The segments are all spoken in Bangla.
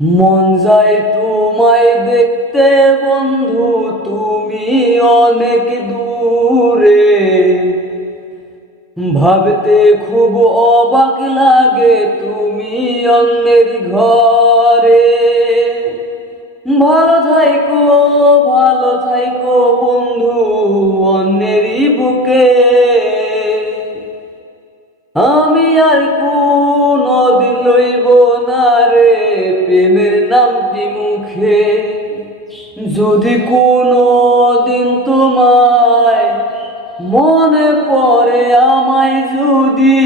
মন যায় তোমায় দেখতে বন্ধু, তুমি অনেক দূরে। ভাবতে খুব অবাক লাগে তুমি অন্যের ঘরে। ভালো থাইকো ভালো থাইকো বন্ধু, অন্যেরই বুকে। আমি আর কোন দিন লইব না রে। মুখে। যদি কোনো দিন তোমায় মনে পড়ে আমায়, যদি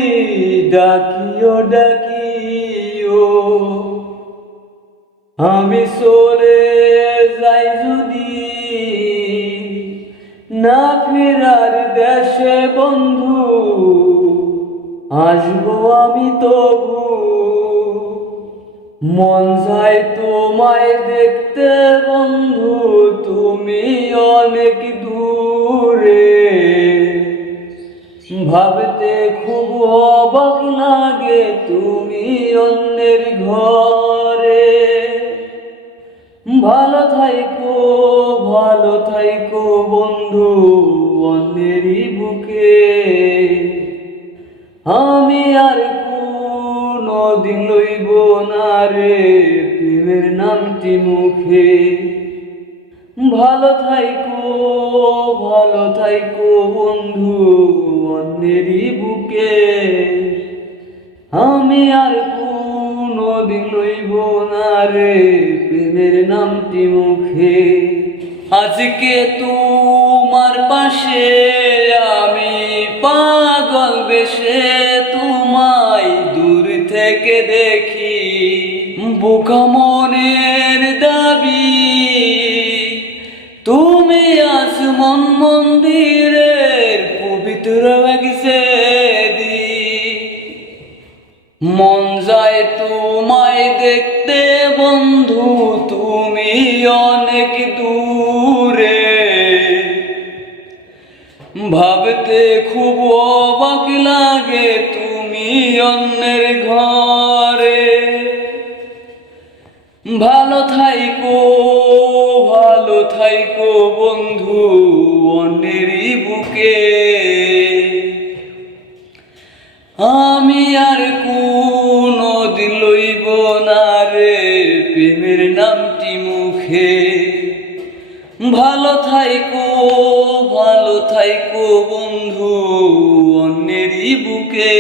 ডাকিও ডাকিও। আমি চলে যাই যদি না ফেরার দেশে বন্ধু, আসব আমি তবু। মন যায় তোমায় দেখতে, বন্ধু, তুমি অনেক দূরে। ভাবতে খুব অবাক লাগে তুমি অন্যের ঘরে। ভালো থাইকো ভালো থাইকো, বন্ধু, অন্যেরই বুকে। আমি আর দিন লইব না রে প্রেমের নামটি মুখে। ভালো থাইকো ভালো থাইকো বন্ধু, অন্যেরই বুকে। আমি আর কোনো দিন লইব না রে প্রেমের নামটি মুখে। আজকে তোমার পাশে আমি পাগল থেকে দেখি বুকা মনের দাবি। তুমি আস মন মন্দিরের পবিত্র এক সেদি। মন যায় তোমায় দেখতে বন্ধু, তুমি অনেক দূরে। ভাবতে খুব অবাক লাগে তুমি অন্যের ঘরে। ভালো থাইকো ভালো থাইকো বন্ধু অন্যেরই বুকে। আমি আর কোনো লইব না রে প্রেমের নামটি মুখে। ভালো থাইকো ভালো থাইকো বন্ধু অন্যেরই বুকে।